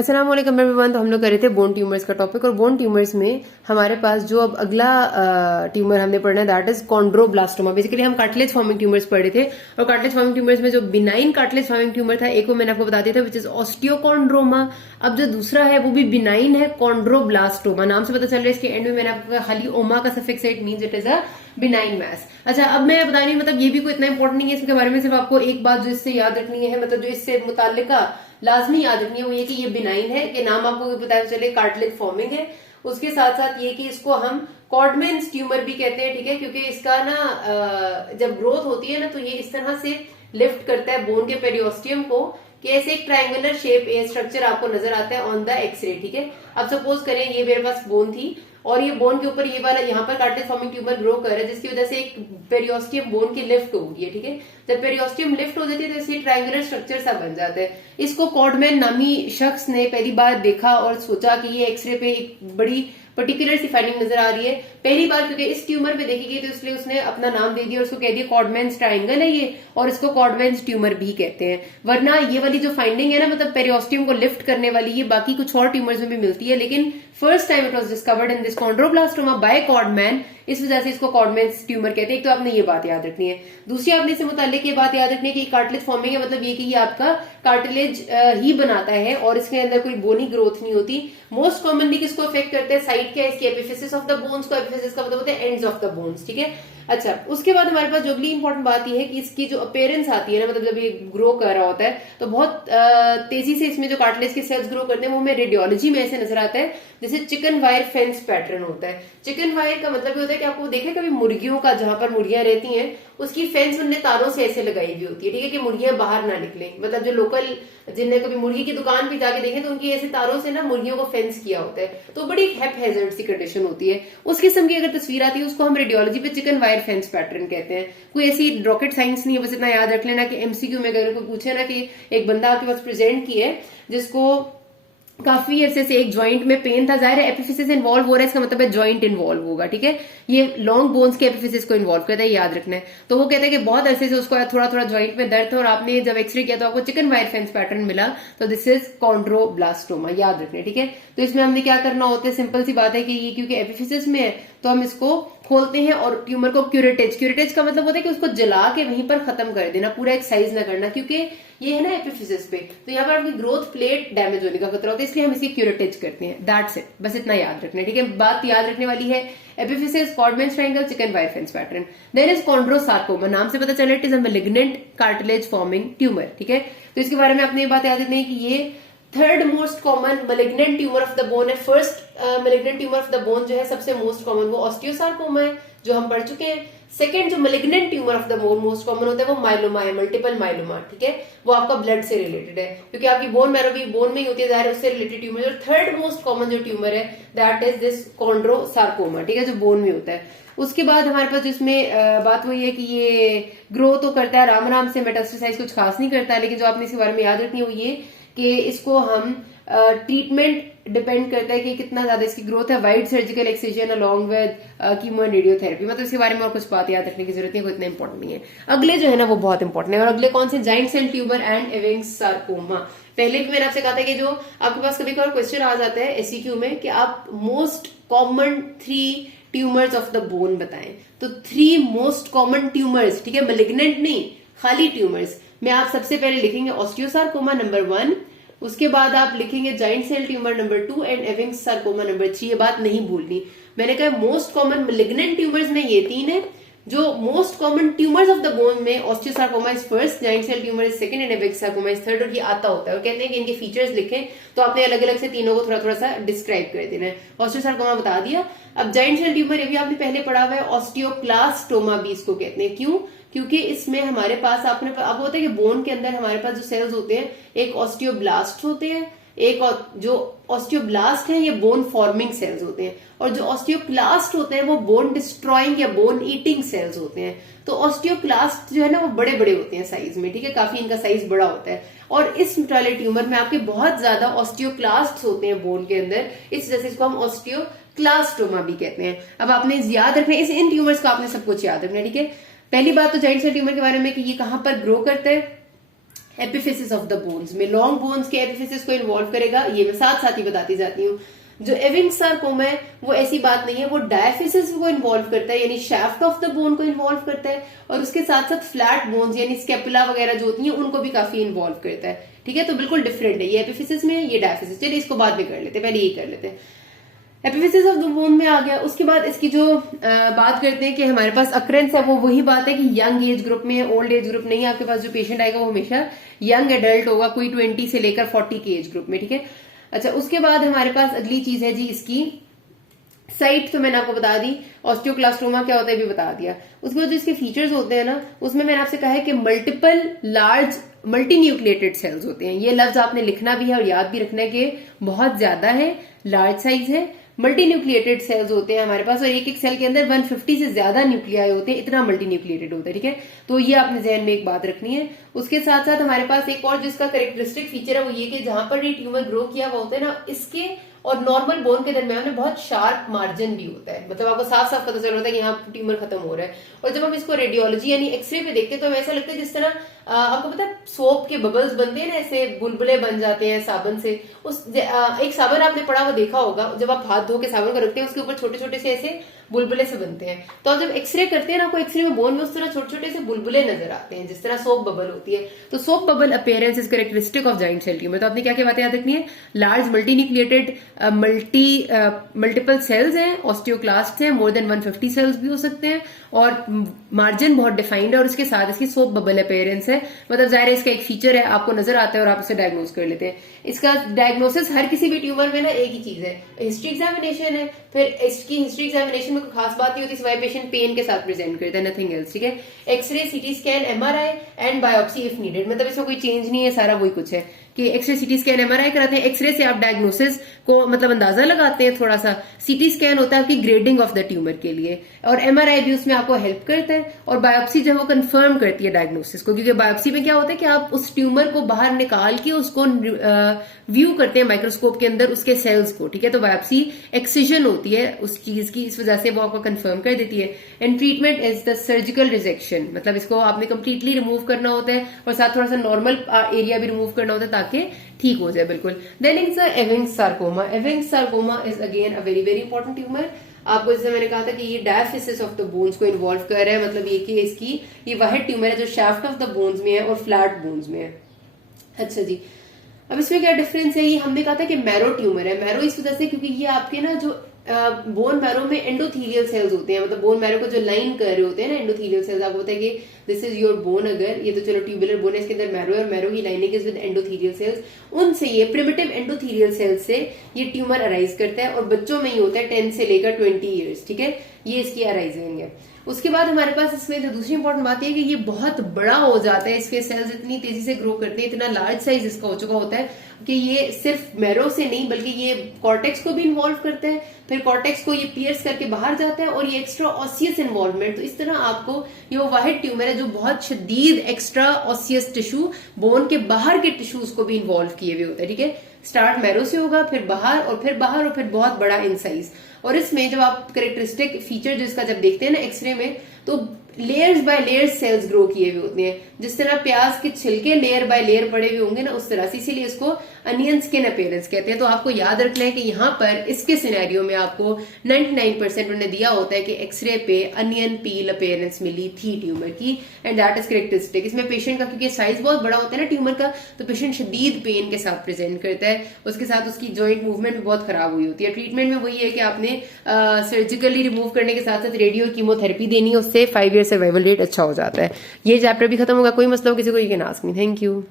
अस्सलाम वालेकुम एवरीवन। तो हम लोग कर रहे थे बोन ट्यूमर्स का टॉपिक, और बोन ट्यूमर्स में हमारे पास जो अब अगला ट्यूमर हमने पढ़ना है दैट इज कॉन्ड्रोब्लास्टोमा। बेसिकली हम कार्टिलेज फॉर्मिंग ट्यूमर्स पढ़ रहे थे, और कार्टिलेज फॉर्मिंग ट्यूमर्स में जो बिनाइन कार्टिलेज फॉर्मिंग ट्यूमर था एक वो मैंने आपको बता दिया था विच इज ऑस्टियोकॉन्ड्रोमा। अब जो दूसरा है वो भी बिनाइन है, कॉन्ड्रोब्लास्टोमा। नाम से पता चल रहा है, इसके एंड में मैंने आपको खाली ओमा का सफिक्स है, it means it is a benign mass. अच्छा, अब मैं बता रही हूँ, मतलब ये भी कोई इतना इंपॉर्टेंट नहीं है, इसके बारे में सिर्फ आपको एक बात जो इससे याद रखनी है, मतलब जो इससे मुताल्लिका लाजमी याद रखनी है वो ये कि ये बिनाइन है, कि नाम आपको पता चले कार्टिलेज फॉर्मिंग है। उसके साथ साथ ये कि इसको हम कॉर्डमेन्स ट्यूमर भी कहते हैं, ठीक है, क्योंकि इसका ना जब ग्रोथ होती है ना तो ये इस तरह से लिफ्ट करता है बोन के पेरियोस्टियम को कि ऐसे एक ट्रायंगुलर शेप स्ट्रक्चर आपको नजर आता है ऑन द एक्सरे, ठीक है। अब सपोज करें ये मेरे पास बोन थी और ये बोन के ऊपर ये वाला यहाँ पर कार्टिलेज फॉर्मिंग ट्यूमर ग्रो कर रहा है, जिसकी वजह से एक पेरियोस्टियम बोन की लिफ्ट हो गई है, ठीक है। जब पेरियोस्टियम लिफ्ट हो जाती है तो इसे ट्रायंगुलर स्ट्रक्चर सा बन जाता है। इसको कॉर्डमैन नामी शख्स ने पहली बार देखा और सोचा कि ये एक्सरे पे एक बड़ी पर्टिकुलर सी फाइंडिंग नजर आ रही है पहली बार, क्योंकि इस ट्यूमर पे देखी गई, तो इसलिए उसने अपना नाम दे दिया और उसको कह दिया कॉर्डमैन्स ट्रायंगल है ये, और इसको कॉर्डमैन्स ट्यूमर भी कहते हैं। वरना ये वाली जो फाइंडिंग है ना, मतलब पेरियोस्टियम को लिफ्ट करने वाली, ये बाकी कुछ और ट्यूमर्स में भी मिलती है, लेकिन first time it was discovered in this chondroblastoma by Codman, इस वजह से इसको कॉर्डमैन्स ट्यूमर कहते हैं। एक तो आपने ये बात याद रखनी है। दूसरी आपने इससे मुतालिक ये बात याद रखनी है कि कार्टिलेज फॉर्मिंग है, मतलब ये कि ये आपका कार्टिलेज ही बनाता है और इसके अंदर कोई बोनी ग्रोथ नहीं होती। मोस्ट कॉमनली किसको अफेक्ट करते हैं, साइड क्या है इसकी, एपिफिसिस ऑफ द बोन्स को। एपिफिसिस का मतलब होता है एंड्स ऑफ द बोन्स, ठीक है। अच्छा, उसके बाद हमारे पास जो अगली इंपॉर्टेंट बात यह है कि इसकी जो अपीयरेंस आती है ना, मतलब जब ये ग्रो कर रहा होता है तो बहुत तेजी से इसमें जो कार्टिलेज के सेल्स ग्रो करते हैं वो हमें रेडियोलॉजी में ऐसे नजर आता है जैसे चिकन वायर फेंस पैटर्न होता है। चिकन वायर का मतलब ये होता है कि आपको देखे कभी मुर्गियों का, जहां पर मुर्गियां रहती हैं उसकी फेंस उनने तारों से ऐसे लगाई हुई होती है, ठीक है, कि मुर्गियां बाहर ना निकले। मतलब जो लोकल जिनने कभी मुर्गी की दुकान पे जाके देखे तो उनकी ऐसे तारों से ना मुर्गियों को फेंस किया होता है, तो बड़ी हेप हैजर्ड सी कंडीशन होती है। उस किस्म की अगर तस्वीर आती है उसको हम रेडियोलॉजी पे चिकन वायर फेंस पैटर्न कहते हैं। कोई ऐसी रॉकेट साइंस नहीं है, बस इतना याद रख लेना कि एमसीक्यू में अगर कोई पूछे ना कि एक बंदा आपके पास प्रेजेंट की है जिसको काफी अरसे से एक जॉइंट में पेन था, जाहिर है एपिफिसिस इन्वॉल्व हो रहा है, इसका मतलब है जॉइंट इन्वॉल्व होगा, ठीक है। ये लॉन्ग बोन्स के एपिफिसिस को इन्वॉल्व करता है, याद रखना है। तो वो कहता है कि बहुत अरसे से उसको थोड़ा थोड़ा जॉइंट में दर्द था और आपने जब एक्सरे किया तो आपको चिकन वायर फेंस पैटर्न मिला, तो दिस इज कॉन्ड्रोब्लास्टोमा, याद रखना है, ठीक है। तो इसमें हमने क्या करना होता है, सिंपल सी बात है कि ये क्योंकि एपिफिसिस में है तो हम इसको खोलते हैं और ट्यूमर को क्यूरेटेज का मतलब होता है कि उसको जला के वहीं पर खत्म कर देना, पूरा एक्साइज ना करना, क्योंकि ये है ना एपिफिसिस पे, तो यहाँ पर आपकी ग्रोथ प्लेट डैमेज होने का खतरा होता है, इसलिए हम इसकी क्यूरेटेज करते हैं। दैट्स इट, बस इतना याद रखना है, ठीक है। बात याद रखने वाली है, epiphysis, Codman's triangle, chicken wire fence pattern. There is chondrosarcoma, नाम से पता चला it is a malignant cartilage forming tumour, ठीक है। तो इसके बारे में आपने ये बात याद रखनी है कि ये third most common malignant tumour of the bone है। First malignant tumour of the bone जो है सबसे मोस्ट कॉमन वो ऑस्टियोसार्कोमा है, जो हम पढ़ चुके हैं। सेकेंड जो malignant tumour of the bone most common होता है वो माइलोमा है, मल्टीपल माइलोमा, ठीक है। वो आपका ब्लड से रिलेटेड है, क्योंकि आपकी बोन मैरो भी बोन में ही होती है, जाहिर है उससे रिलेटेड ट्यूमर। और थर्ड मोस्ट कॉमन जो ट्यूमर है दैट इज दिस कॉन्ड्रोसार्कोमा, ठीक है, जो बोन में होता है। उसके बाद हमारे पास जिसमें बात वही है कि ये ग्रो तो करता है आराम आराम से, मेटास्टेसाइज कुछ खास नहीं करता है, लेकिन जो आपने इसके बारे में याद रखनी है वो ये कि इसको हम ट्रीटमेंट डिपेंड करता है कि कितना ज्यादा इसकी ग्रोथ है। Wide surgical excision along with chemo and radiotherapy, मतलब इसके बारे में और कुछ बात याद रखने की जरूरत नहीं, कोई इतना इंपॉर्टेंट नहीं है। अगले जो है ना वो बहुत इंपॉर्टेंट है, और अगले कौन से, giant cell tumour and Ewing's sarcoma. पहले भी मैंने आपसे कहा था कि जो आपके पास कभी कभार क्वेश्चन आ जाता है एससीक्यू में कि आप most common 3 tumours of the bone बताएं, तो 3 मोस्ट कॉमन ट्यूमर्स, ठीक है, मैलिग्नेंट नहीं, खाली ट्यूमर्स में आप सबसे पहले लिखेंगे ऑस्टियोसार्कोमा नंबर 1, उसके बाद आप लिखेंगे giant cell tumour number 2 and Ewing's sarcoma number 3। ये बात नहीं भूलनी, मैंने कहा मोस्ट कॉमन मैलिग्नेंट ट्यूमर्स में ये 3 है, जो most common tumours of the bone में osteosarcoma is first, giant cell tumour is second and Ewing's sarcoma is third. और ये आता होता है और कहते हैं कि इनके फीचर्स लिखें तो आपने अलग अलग से तीनों को थोड़ा थोड़ा सा डिस्क्राइब कर देना है। ऑस्टियोसार्कोमा बता दिया। अब जाइंट सेल ट्यूमर ये भी आपने पहले पढ़ा हुआ है, ऑस्टियोक्लास्टोमा भी इसको कहते हैं। क्यों? क्योंकि इसमें हमारे पास आपको होता है कि बोन के अंदर हमारे पास जो सेल्स होते हैं, एक ऑस्टियोब्लास्ट होते हैं, एक जो ऑस्टियोब्लास्ट है ये बोन फॉर्मिंग सेल्स होते हैं, और जो ऑस्टियोक्लास्ट होते हैं वो बोन डिस्ट्रॉइंग या बोन ईटिंग सेल्स होते हैं। तो ऑस्टियोक्लास्ट जो है ना वो बड़े बड़े होते हैं साइज में, ठीक है, काफी इनका साइज बड़ा होता है। और इस वाले ट्यूमर में आपके बहुत ज्यादा ऑस्टियोक्लास्ट होते हैं बोन के अंदर, इस वजह से इसको हम ऑस्टियोक्लास्टोमा भी कहते हैं। अब आपने याद रखना है, इन ट्यूमर्स को आपने सब कुछ याद रखना है, ठीक है। पहली बात तो जाइंट सेल ट्यूमर के बारे में कि ये कहां पर ग्रो करता है, एपिफिसिस ऑफ द बोन्स में, लॉन्ग बोन्स के एपिफिसिस को इन्वॉल्व करेगा, ये मैं साथ साथ ही बताती जाती हूँ। जो एविंग सार्कोमा है वो ऐसी बात नहीं है, वो डायफिसिस को इन्वॉल्व करता है, यानी शाफ्ट ऑफ द बोन को इन्वॉल्व करता है, और उसके साथ साथ फ्लैट बोन्स यानी स्केपुला वगैरह जो होती हैं उनको भी काफी इन्वॉल्व करता है। ठीक है, तो बिल्कुल डिफरेंट है, ये एपिफिसिस में, ये डायफिसिस। चलिए इसको बाद में कर लेते हैं, पहले ये कर लेते हैं। एपिफिसिस ऑफ द बोन में आ गया। उसके बाद इसकी जो बात करते हैं कि हमारे पास अक्रेंस है, वो वही बात है कि यंग एज ग्रुप में, ओल्ड एज ग्रुप नहीं। आपके पास जो पेशेंट आएगा वो हमेशा यंग एडल्ट होगा, कोई 20 से लेकर 40 के एज ग्रुप में। ठीक है, अच्छा उसके बाद हमारे पास अगली चीज है जी इसकी साइट, तो मैंने आपको बता दी। ऑस्टियोक्लास्टोमा क्या होता है भी बता दिया। उसके बाद जो इसके फीचर्स होते हैं ना, उसमें मैंने आपसे कहा है कि मल्टीपल लार्ज मल्टीन्यूक्लिएटेड सेल्स होते हैं। ये लफ्ज आपने लिखना भी है और याद भी रखना है कि बहुत ज्यादा है, लार्ज साइज है, मल्टीन्यूक्लिएटेड सेल्स होते हैं हमारे पास, और एक एक सेल के अंदर 150 से ज्यादा न्यूक्लियाई होते हैं, इतना मल्टीन्यूक्लिएटेड होता है। ठीक है, तो ये आपने जहन में एक बात रखनी है। उसके साथ साथ हमारे पास एक और जिसका कैरेक्टरिस्टिक फीचर है वो ये कि जहां पर ये ट्यूमर ग्रो किया हुआ होता है ना, इसके और नॉर्मल बोन के दरमियान में बहुत शार्प मार्जिन भी होता है, मतलब आपको साफ साफ पता चल रहा है कि यहाँ ट्यूमर खत्म हो रहा है। और जब हम इसको रेडियोलॉजी यानी एक्सरे पे देखते हैं तो हमें ऐसा लगता है जिस तरह आपको पता है सोप के बबल्स बनते हैं ना, ऐसे बुलबुले बन जाते हैं साबन से। एक साबन आपने पड़ा वो देखा होगा, जब आप हाथ धो के साबन को रखते हैं उसके ऊपर छोटे छोटे से ऐसे बुलबुले से बनते हैं। तो जब एक्सरे करते हैं ना, कोई एक्सरे में बोन में उस तरह छोटे छोटे से बुलबुले नजर आते हैं, जिस तरह सोप बबल होती है। तो soap bubble appearance is characteristic of giant cell tumour. तो आपने क्या क्या बातें याद रखनी है? लार्ज मल्टीन्यूक्लिएटेड मल्टीपल सेल्स हैं, ऑस्टियोक्लास्ट हैं, मोर देन 150 सेल्स भी हो सकते हैं, और मार्जिन बहुत डिफाइंड है, और उसके साथ इसकी सोप बबल अपीयरेंस है। मतलब जाहिर है इसका एक फीचर है, आपको नजर आता है और आप इसे डायग्नोज कर लेते हैं। इसका डायग्नोसिस हर किसी भी ट्यूमर में ना एक ही चीज है, हिस्ट्री एग्जामिनेशन है। फिर इसकी हिस्ट्री एग्जामिनेशन में कोई खास बात नहीं होती सिवाय पेशेंट पेन के साथ प्रेजेंट करता है, नथिंग एल्स। ठीक है, x-ray, CT scan, MRI and biopsy if needed, मतलब इसमें कोई चेंज नहीं है, सारा वही कुछ है कि एक्सरे, सीटी स्कैन, एमआरआई कराते हैं। एक्सरे से आप डायग्नोसिस को मतलब अंदाजा लगाते हैं थोड़ा सा, सीटी स्कैन होता है आपकी ग्रेडिंग ऑफ द ट्यूमर के लिए, और एमआरआई भी उसमें आपको हेल्प करता है, और बायोप्सी जो है वो कंफर्म करती है डायग्नोसिस को, क्योंकि बायोप्सी में क्या होता है कि आप उस ट्यूमर को बाहर निकाल के उसको व्यू करते हैं माइक्रोस्कोप के अंदर उसके सेल्स को। ठीक है, तो बायोप्सी एक्सिजन होती है उस चीज की, इस वजह से वो आपको कंफर्म कर देती है। And treatment is the surgical rejection, मतलब इसको आपने कंप्लीटली रिमूव करना होता है, और साथ थोड़ा सा नॉर्मल एरिया भी रिमूव करना होता है ताकि ठीक हो जाए बिल्कुल। Then it's Ewing's sarcoma. Ewing's sarcoma is again a very very important tumour. आपको जैसे मैंने कहा था कि ये डायफिसिस ऑफ द बोन्स को इन्वॉल्व कर रहा है, मतलब ये कि इसकी ये वाहिद ट्यूमर है जो शाफ्ट ऑफ द बोन्स में है और फ्लैट बोन्स में है। अच्छा जी, अब इसमें क्या डिफरेंस है? ये हमने कहा था कि मैरो ट्यूमर है। मैरो इस वजह से क्योंकि ये आपके ना जो बोन मैरो में एंडोथीलियल सेल्स होते हैं, मतलब बोन मैरो को जो लाइन कर रहे होते हैं ना एंडोथीलियल सेल्स। आपको पता है कि दिस इज योर बोन, अगर ये तो चलो ट्यूबुलर बोन है, इसके अंदर मैरो है और मैरो की lining is with endothelial cells. उनसे ये प्रिमिटिव एंडोथीलियल सेल्स से ये ट्यूमर अराइज करता है, और बच्चों में ही होता है 10 से लेकर 20 ईयर्स। ठीक है, ये इसकी अराइजिंग है। उसके बाद हमारे पास इसमें जो दूसरी इंपॉर्टेंट बात है कि ये बहुत बड़ा हो जाता है, इसके सेल्स इतनी तेजी से ग्रो करते हैं, इतना लार्ज साइज इसका हो चुका होता है कि ये सिर्फ मैरो से नहीं बल्कि ये कॉर्टेक्स को भी इन्वॉल्व करता है, फिर कॉर्टेक्स को ये पियर्स करके बाहर जाता है, और ये एक्स्ट्रा ऑसियस इन्वॉल्वमेंट। तो इस तरह आपको ये वो वाहिद ट्यूमर है जो बहुत शदीद एक्स्ट्रा ऑसियस टिश्यू, बोन के बाहर के टिश्यूज को भी इन्वॉल्व किए हुए होता है। ठीक है, स्टार्ट मैरो से होगा, फिर बाहर, और फिर बाहर, और फिर बहुत बड़ा इन साइज। और इसमें जब आप कैरेक्टरिस्टिक फीचर जिसका जब देखते हैं ना एक्सरे में, तो layers by layers cells grow किए हुए होते हैं, जिस तरह प्याज के छिलके लेयर बाय लेयर पड़े हुए होंगे ना, उस तरह से, इसीलिए इसको अनियन स्किन अपीयरेंस कहते हैं। तो आपको याद रखना है कि यहाँ पर इसके सिनेरियो में आपको 99% उन्होंने दिया होता है कि एक्सरे पे अनियन पील अपीयरेंस मिली थी ट्यूमर की, एंड दैट इज कैरेक्टरिस्टिक। इसमें पेशेंट का क्योंकि साइज बहुत बड़ा होता है ना ट्यूमर का, तो पेशेंट शदीद पेन के साथ प्रेजेंट करता है, उसके साथ उसकी जॉइंट मूवमेंट भी बहुत खराब हुई होती है। ट्रीटमेंट में वही है कि आपने सर्जिकली रिमूव करने के साथ साथ रेडियो कीमोथेरेपी देनी है, उससे 5 ईयर सर्वाइवल रेट अच्छा हो जाता है। ये चैप्टर भी खत्म होगा, कोई मसला हो किसी को you can ask me. Thank you.